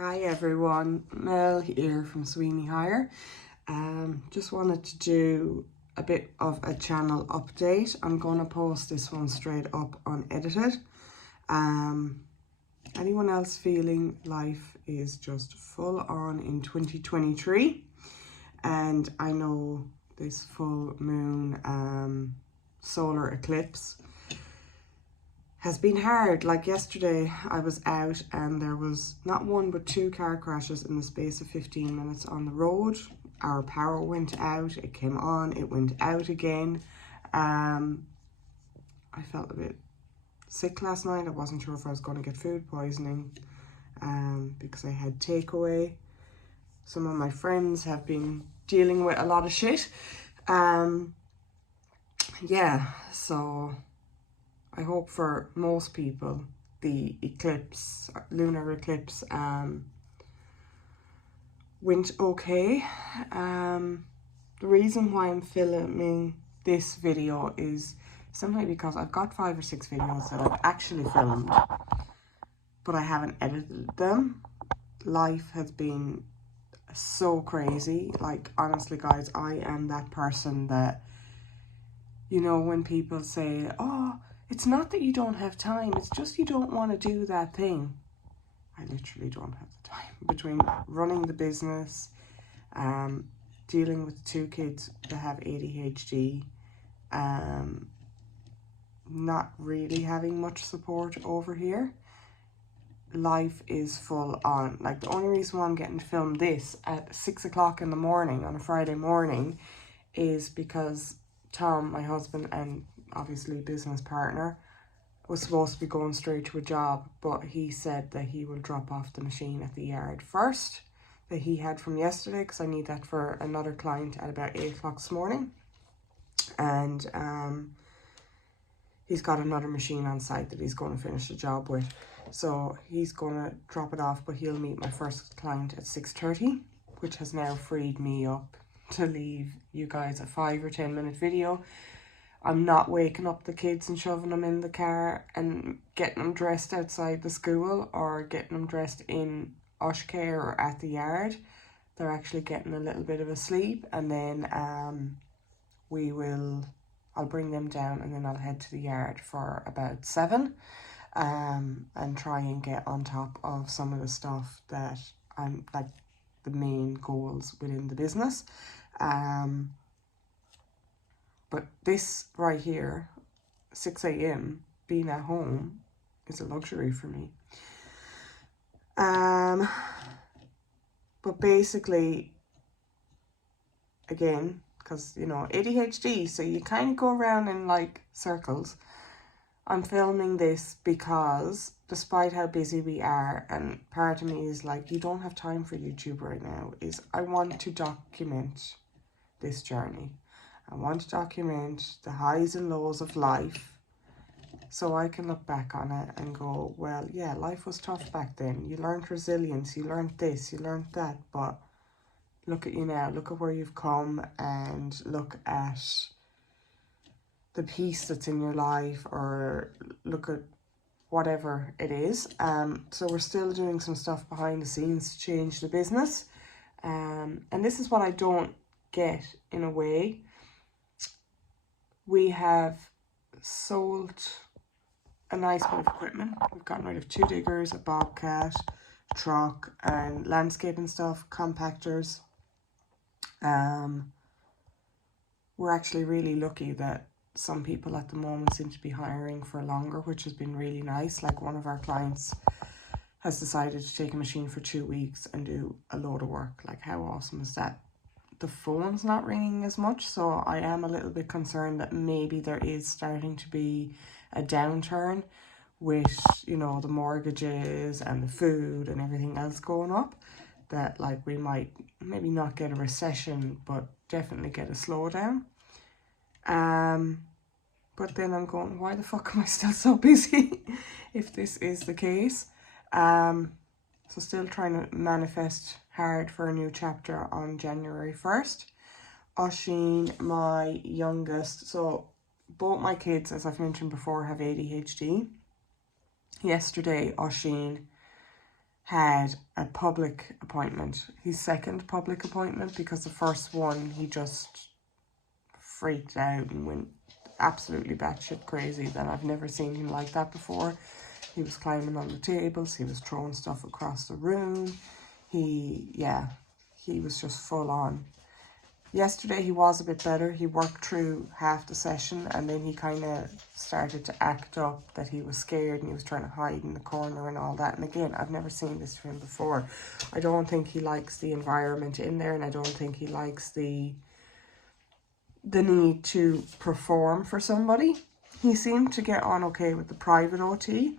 Hi everyone, Mel here from Sweeney Hire. Just wanted to do a bit of a channel update. I'm going to post this one straight up unedited. Anyone else feeling life is just full on in 2023? And I know this full moon solar eclipse has been hard. Like yesterday I was out and there was not one but two car crashes in the space of 15 minutes on the road. Our power went out, it came on, it went out again. I felt a bit sick last night. I wasn't sure if I was going to get food poisoning because I had takeaway. Some of my friends have been dealing with a lot of shit. Yeah, so I hope for most people the eclipse, lunar eclipse, went okay. The reason why I'm filming this video is simply because I've got 5 or 6 videos that I've actually filmed, but I haven't edited them. Life has been so crazy. Like, honestly guys, I am that person that, you know, when people say, oh, it's not that you don't have time, it's just you don't want to do that thing. I literally don't have the time. Between running the business, dealing with 2 kids that have ADHD, not really having much support over here, life is full on. Like, the only reason why I'm getting to film this at 6 o'clock in the morning on a Friday morning is because Tom, my husband and obviously business partner, was supposed to be going straight to a job, but he said that he will drop off the machine at the yard first that he had from yesterday, because I need that for another client at about 8 o'clock this morning. And he's got another machine on site that he's going to finish the job with, so he's going to drop it off, but he'll meet my first client at 6:30, which has now freed me up to leave you guys a 5 or 10 minute video. I'm not waking up the kids and shoving them in the car and getting them dressed outside the school or getting them dressed in Ushcare or at the yard. They're actually getting a little bit of a sleep, and then I'll bring them down and then I'll head to the yard for about 7 and try and get on top of some of the stuff that I'm, like, the main goals within the business. But this right here, 6 a.m, being at home, is a luxury for me. But basically, again, because, you know, ADHD, so you kind of go around in, like, circles. I'm filming this because, despite how busy we are, and part of me is like, you don't have time for YouTube right now, is I want to document this journey. I want to document the highs and lows of life, so I can look back on it and go, well, yeah, life was tough back then. You learned resilience, you learned this, you learned that, but look at you now, look at where you've come, and look at the peace that's in your life, or look at whatever it is. So we're still doing some stuff behind the scenes to change the business. And this is what I don't get, in a way. We have sold a nice bit of equipment. We've gotten rid of 2 diggers, a bobcat, truck, and landscaping stuff, compactors. We're actually really lucky that some people at the moment seem to be hiring for longer, which has been really nice. Like, one of our clients has decided to take a machine for 2 weeks and do a load of work. Like, how awesome is that? The phone's not ringing as much, so I am a little bit concerned that maybe there is starting to be a downturn with, you know, the mortgages and the food and everything else going up, that, like, we might maybe not get a recession, but definitely get a slowdown. But then I'm going, why the fuck am I still so busy if this is the case? So still trying to manifest hard for a new chapter on January 1st. Oisin, my youngest, so both my kids, as I've mentioned before, have ADHD. Yesterday, Oisin had a public appointment, his second public appointment, because the first one he just freaked out and went absolutely batshit crazy. Then I've never seen him like that before. He was climbing on the tables, he was throwing stuff across the room. He was just full on. Yesterday he was a bit better. He worked through half the session and then he kind of started to act up that he was scared and he was trying to hide in the corner and all that. And again, I've never seen this from him before. I don't think he likes the environment in there, and I don't think he likes the need to perform for somebody. He seemed to get on okay with the private OT.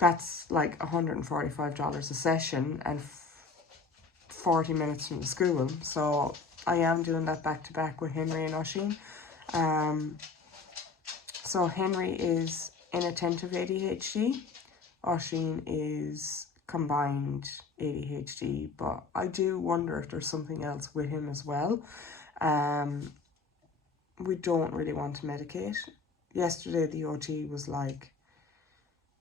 That's like $145 a session and 40 minutes from the school. So I am doing that back to back with Henry and Oisín. So Henry is inattentive ADHD. Oisín is combined ADHD, but I do wonder if there's something else with him as well. We don't really want to medicate. Yesterday the OT was like,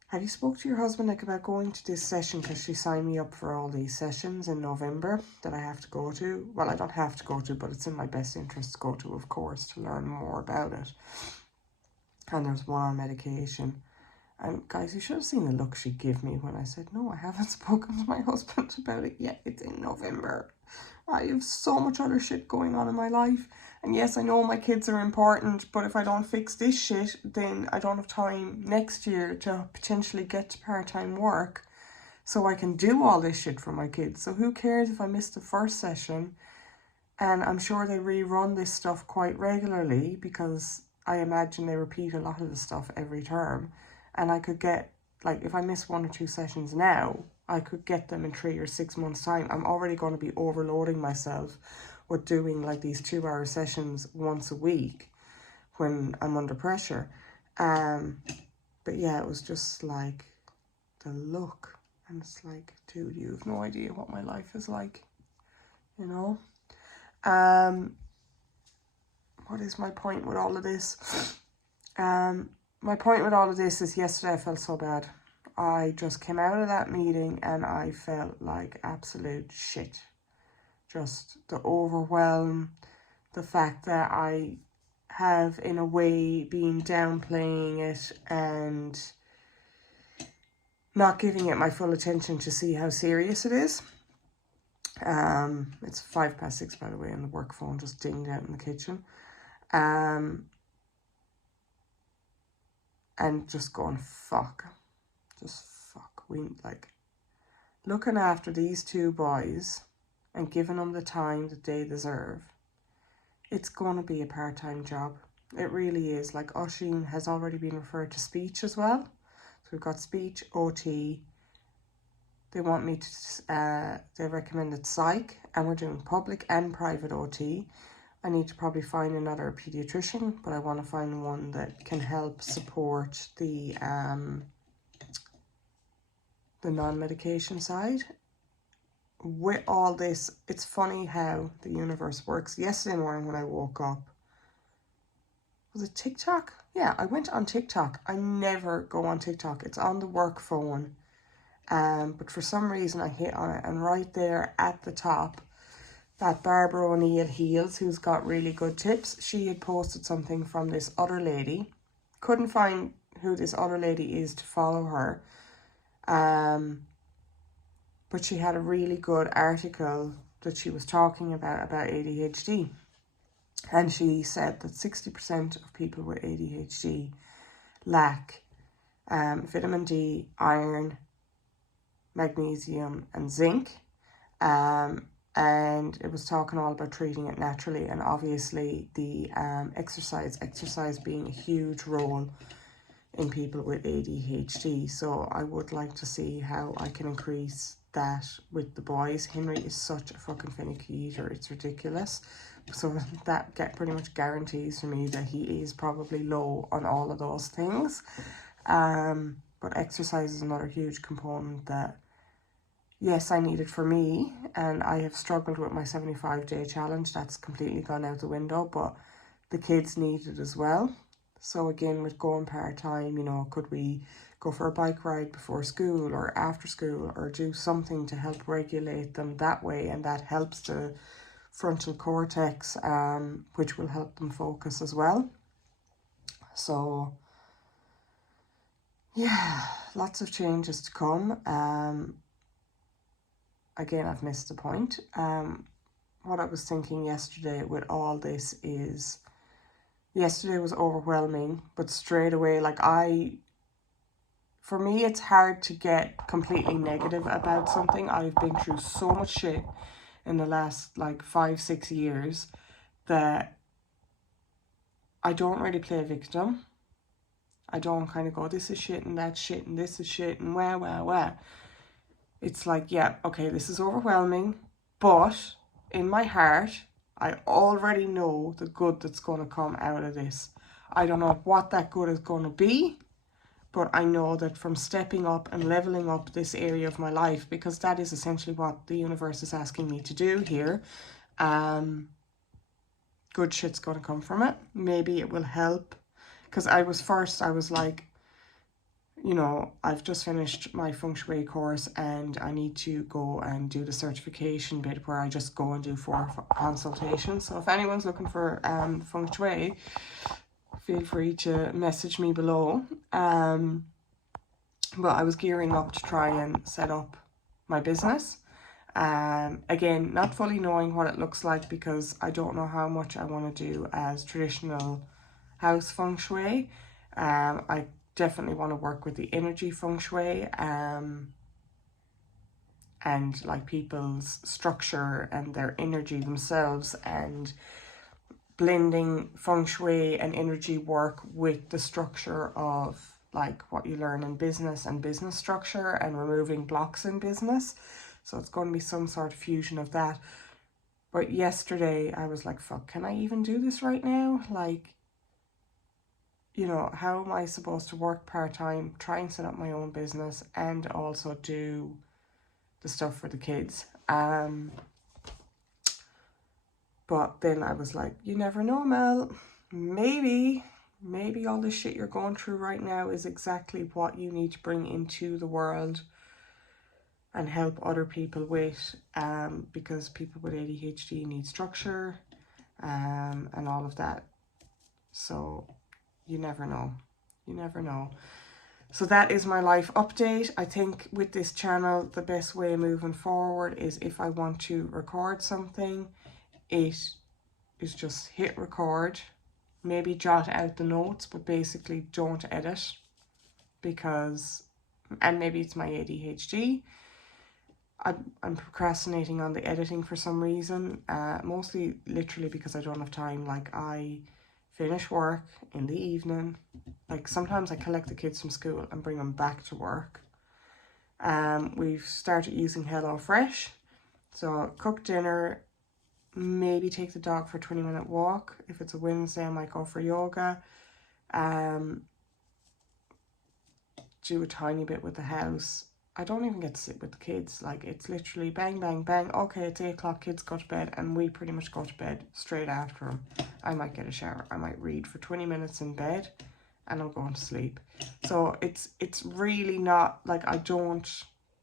have you spoke to your husband about going to this session, because she signed me up for all these sessions in November that I have to go to. Well, I don't have to go to, but it's in my best interest to go to, of course, to learn more about it. And there's one on medication. And guys, you should have seen the look she gave me when I said, no, I haven't spoken to my husband about it yet. It's in November. I have so much other shit going on in my life. And yes, I know my kids are important, but if I don't fix this shit, then I don't have time next year to potentially get to part-time work so I can do all this shit for my kids. So who cares if I miss the first session? And I'm sure they rerun this stuff quite regularly, because I imagine they repeat a lot of the stuff every term. And I could get, like, if I miss 1 or 2 sessions now, I could get them in 3 or 6 months' time. I'm already going to be overloading myself with doing like these 2-hour sessions once a week when I'm under pressure. But yeah, it was just like the look, and it's like, dude, you have no idea what my life is like, you know. What is my point with all of this? My point with all of this is yesterday I felt so bad. I just came out of that meeting and I felt like absolute shit. Just the overwhelm, the fact that I have in a way been downplaying it and not giving it my full attention to see how serious it is. It's 6:05, by the way, and the work phone just dinged out in the kitchen. And just going, fuck. Just fuck. We, like, looking after these 2 boys and giving them the time that they deserve, it's going to be a part-time job. It really is. Like, Oisín has already been referred to speech as well. So we've got speech, OT. They want me to, they recommended psych, and we're doing public and private OT. I need to probably find another pediatrician, but I want to find one that can help support the non-medication side. With all this, it's funny how the universe works. Yesterday morning when I woke up, was it TikTok? Yeah, I went on TikTok. I never go on TikTok. It's on the work phone. But for some reason I hit on it, and right there at the top, that Barbara O'Neill Heals, who's got really good tips, she had posted something from this other lady. Couldn't find who this other lady is to follow her. But she had a really good article that she was talking about ADHD. And she said that 60% of people with ADHD lack vitamin D, iron, magnesium and zinc. And it was talking all about treating it naturally, and obviously the exercise being a huge role in people with ADHD. So I would like to see how I can increase that with the boys. Henry is such a fucking finicky eater, it's ridiculous. So that pretty much guarantees for me that he is probably low on all of those things. But exercise is another huge component that, yes, I need it for me, and I have struggled with my 75-day challenge. That's completely gone out the window, but the kids need it as well. So again, with going part-time, you know, could we go for a bike ride before school or after school, or do something to help regulate them that way, and that helps the frontal cortex, which will help them focus as well. So yeah, lots of changes to come. Again, I've missed the point. What I was thinking yesterday with all this is, yesterday was overwhelming, but straight away, like for me, it's hard to get completely negative about something. I've been through so much shit in the last like 5-6 years that I don't really play victim. I don't kind of go, this is shit and that's shit and this is shit and wah. It's like, yeah, okay, this is overwhelming, but in my heart, I already know the good that's going to come out of this. I don't know what that good is going to be, but I know that from stepping up and leveling up this area of my life, because that is essentially what the universe is asking me to do here, good shit's going to come from it. Maybe it will help, because I was like, you know, I've just finished my Feng Shui course and I need to go and do the certification bit where I just go and do 4 consultations. So if anyone's looking for Feng Shui, feel free to message me below. But I was gearing up to try and set up my business. Again, not fully knowing what it looks like, because I don't know how much I want to do as traditional house Feng Shui. I definitely want to work with the energy Feng Shui, and like people's structure and their energy themselves, and blending Feng Shui and energy work with the structure of like what you learn in business and business structure, and removing blocks in business. So it's going to be some sort of fusion of that. But yesterday I was like, fuck, can I even do this right now? Like, you know, how am I supposed to work part-time, try and set up my own business, and also do the stuff for the kids? But then I was like, you never know, Mel. Maybe all this shit you're going through right now is exactly what you need to bring into the world and help other people with, because people with ADHD need structure, and all of that. So you never know. You never know. So that is my life update. I think with this channel, the best way moving forward is, if I want to record something, it is just hit record, maybe jot out the notes, but basically don't edit, because, and maybe it's my ADHD, I'm procrastinating on the editing for some reason, mostly literally because I don't have time. Like, I finish work in the evening, like sometimes I collect the kids from school and bring them back to work. We've started using HelloFresh, so cook dinner, maybe take the dog for a 20-minute walk. If it's a Wednesday, I might go for yoga. Do a tiny bit with the house. I don't even get to sit with the kids. Like, it's literally bang, bang, bang. Okay, it's 8 o'clock, kids go to bed, and we pretty much go to bed straight after them. I might get a shower. I might read for 20 minutes in bed, and I'm going to sleep. So it's really not, like, I don't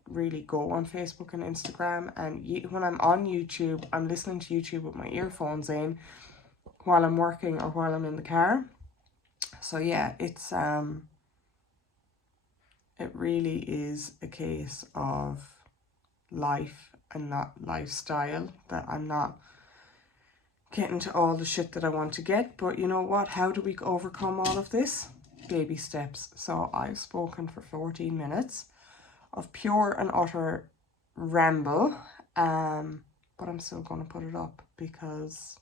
really go on Facebook and Instagram, and when I'm on YouTube, I'm listening to YouTube with my earphones in while I'm working or while I'm in the car. So yeah, it's it really is a case of life and not lifestyle, that I'm not getting to all the shit that I want to get. But you know what? How do we overcome all of this? Baby steps. So I've spoken for 14 minutes of pure and utter ramble, but I'm still going to put it up, because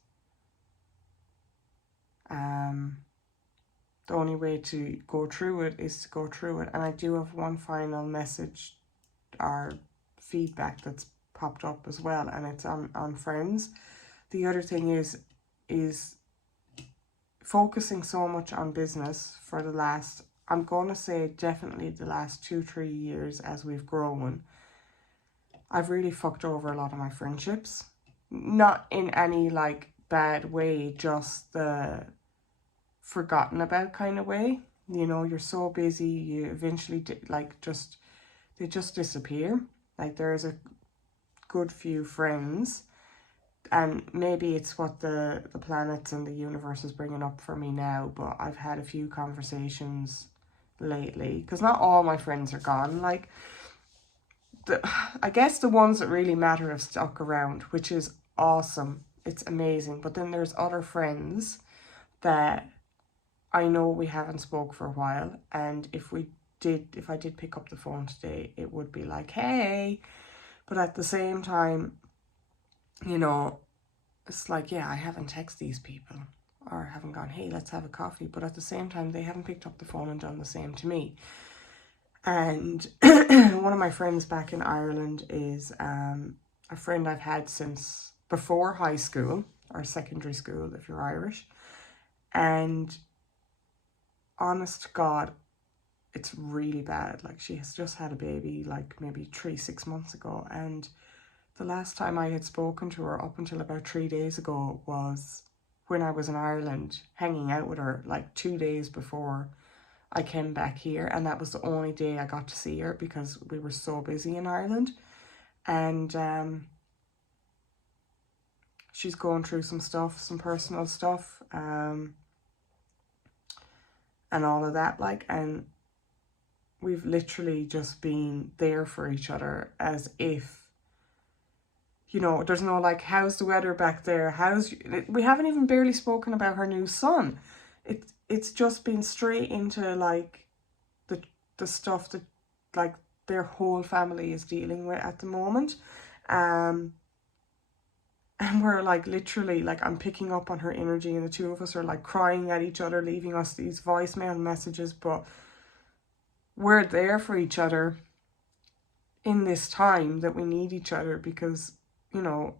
the only way to go through it is to go through it. And I do have one final message or feedback that's popped up as well, and it's on friends. The other thing is focusing so much on business for the last, I'm going to say definitely the last 2-3 years as we've grown. I've really fucked over a lot of my friendships. Not in any like bad way, just the forgotten about kind of way. You know, you're so busy, you eventually they just disappear. Like, there's a good few friends, and maybe it's what the planets and the universe is bringing up for me now, but I've had a few conversations lately, because not all my friends are gone. Like, I guess the ones that really matter have stuck around, which is awesome. It's amazing. But then there's other friends that I know we haven't spoke for a while, and if I did pick up the phone today, it would be like, hey. But at the same time, you know, it's like, yeah, I haven't texted these people or haven't gone, hey, let's have a coffee. But at the same time, they haven't picked up the phone and done the same to me. And one of my friends back in Ireland is a friend I've had since before high school or secondary school, if you're Irish. And honest to God, it's really bad. Like, she has just had a baby, like maybe 6 months ago. And the last time I had spoken to her up until about 3 days ago was when I was in Ireland hanging out with her, like 2 days before I came back here. And that was the only day I got to see her because we were so busy in Ireland. And she's going through some stuff, some personal stuff, and all of that, like, and we've literally just been there for each other as if, you know, there's no like, how's the weather back there? We haven't even barely spoken about her new son. It's just been straight into like the stuff that like their whole family is dealing with at the moment. And we're like, literally, like, I'm picking up on her energy, and the two of us are like crying at each other, leaving us these voicemail messages, but we're there for each other in this time that we need each other, because, you know,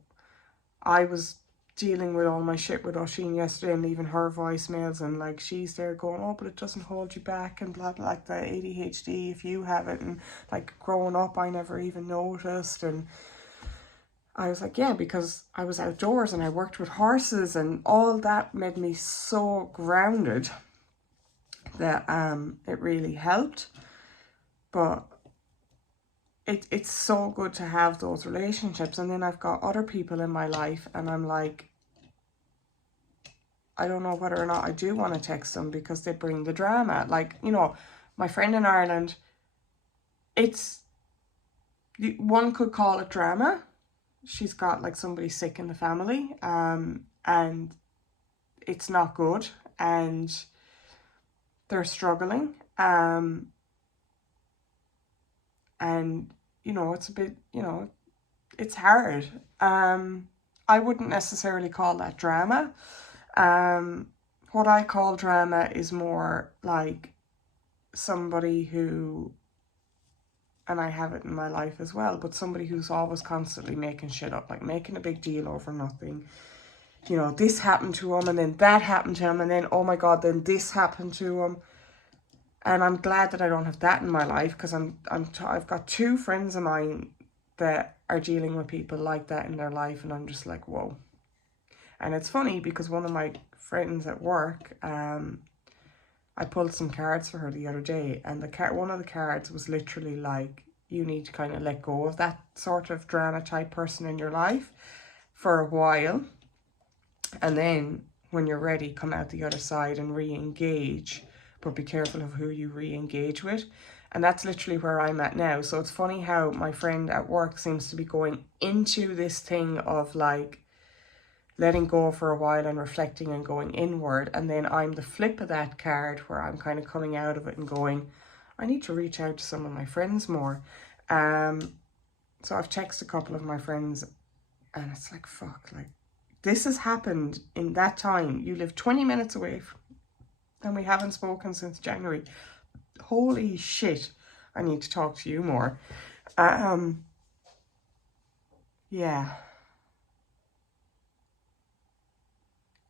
I was dealing with all my shit with Oisin yesterday and leaving her voicemails, and like, she's there going, oh, but it doesn't hold you back, and blah, blah, like the ADHD, if you have it, and like, growing up I never even noticed. And I was like, yeah, because I was outdoors and I worked with horses, and all that made me so grounded that it really helped. But it's so good to have those relationships. And then I've got other people in my life, and I'm like, I don't know whether or not I do want to text them, because they bring the drama. Like, you know, my friend in Ireland, one could call it drama. She's got like somebody sick in the family, and it's not good, and they're struggling, and you know, it's a bit, you know, it's hard. I wouldn't necessarily call that drama. What I call drama is more like somebody who, and I have it in my life as well, but somebody who's always constantly making shit up, like making a big deal over nothing. You know, this happened to him, and then that happened to him, and then, oh my God, then this happened to him. And I'm glad that I don't have that in my life, because I've got two friends of mine that are dealing with people like that in their life, and I'm just like, whoa. And it's funny, because one of my friends at work, I pulled some cards for her the other day, and one of the cards was literally like, you need to kind of let go of that sort of drama type person in your life for a while, and then when you're ready, come out the other side and re-engage, but be careful of who you re-engage with. And that's literally where I'm at now. So it's funny how my friend at work seems to be going into this thing of like letting go for a while and reflecting and going inward. And then I'm the flip of that card, where I'm kind of coming out of it and going, I need to reach out to some of my friends more. So I've texted a couple of my friends, and it's like, fuck, like, this has happened in that time. You live 20 minutes away and we haven't spoken since January. Holy shit, I need to talk to you more. Yeah.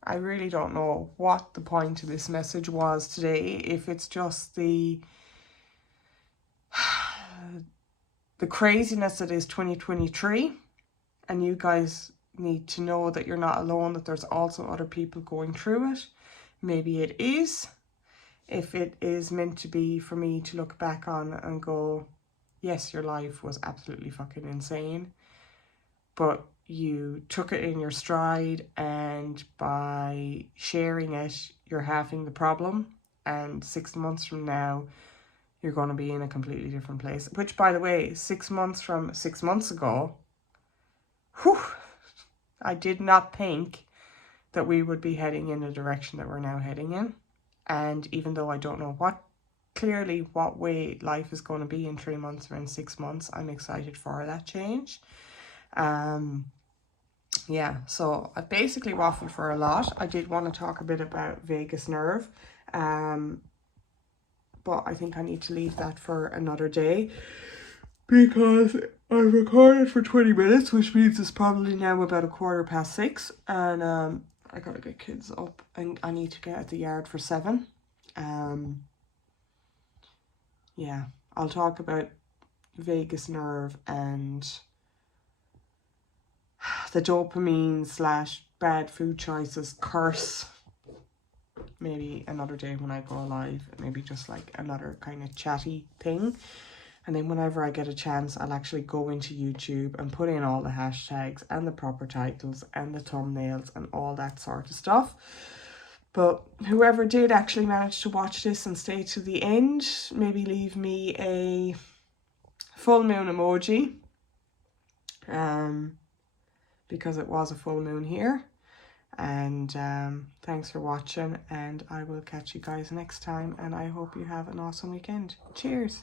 I really don't know what the point of this message was today. If it's just the craziness that is 2023, and you guys need to know that you're not alone, that there's also other people going through it. maybe it is. If it is meant to be for me to look back on and go, yes, your life was absolutely fucking insane, but you took it in your stride, and by sharing it, you're halving the problem. And 6 months from now, you're going to be in a completely different place. Which, by the way, 6 months from 6 months ago, whew, I did not think that we would be heading in the direction that we're now heading in. And even though I don't know what way life is going to be in 3 months or in 6 months, I'm excited for that change. Yeah, so I basically waffled for a lot. I did want to talk a bit about vagus nerve, but I think I need to leave that for another day, because I've recorded for 20 minutes, which means it's probably now about 6:15, and I gotta get kids up, and I need to get at the yard for 7. Yeah, I'll talk about vagus nerve and the dopamine / bad food choices curse maybe another day when I go live, maybe just like another kind of chatty thing. And then whenever I get a chance, I'll actually go into YouTube and put in all the hashtags and the proper titles and the thumbnails and all that sort of stuff. But whoever did actually manage to watch this and stay to the end, maybe leave me a full moon emoji, because it was a full moon here. And thanks for watching, and I will catch you guys next time, and I hope you have an awesome weekend. Cheers.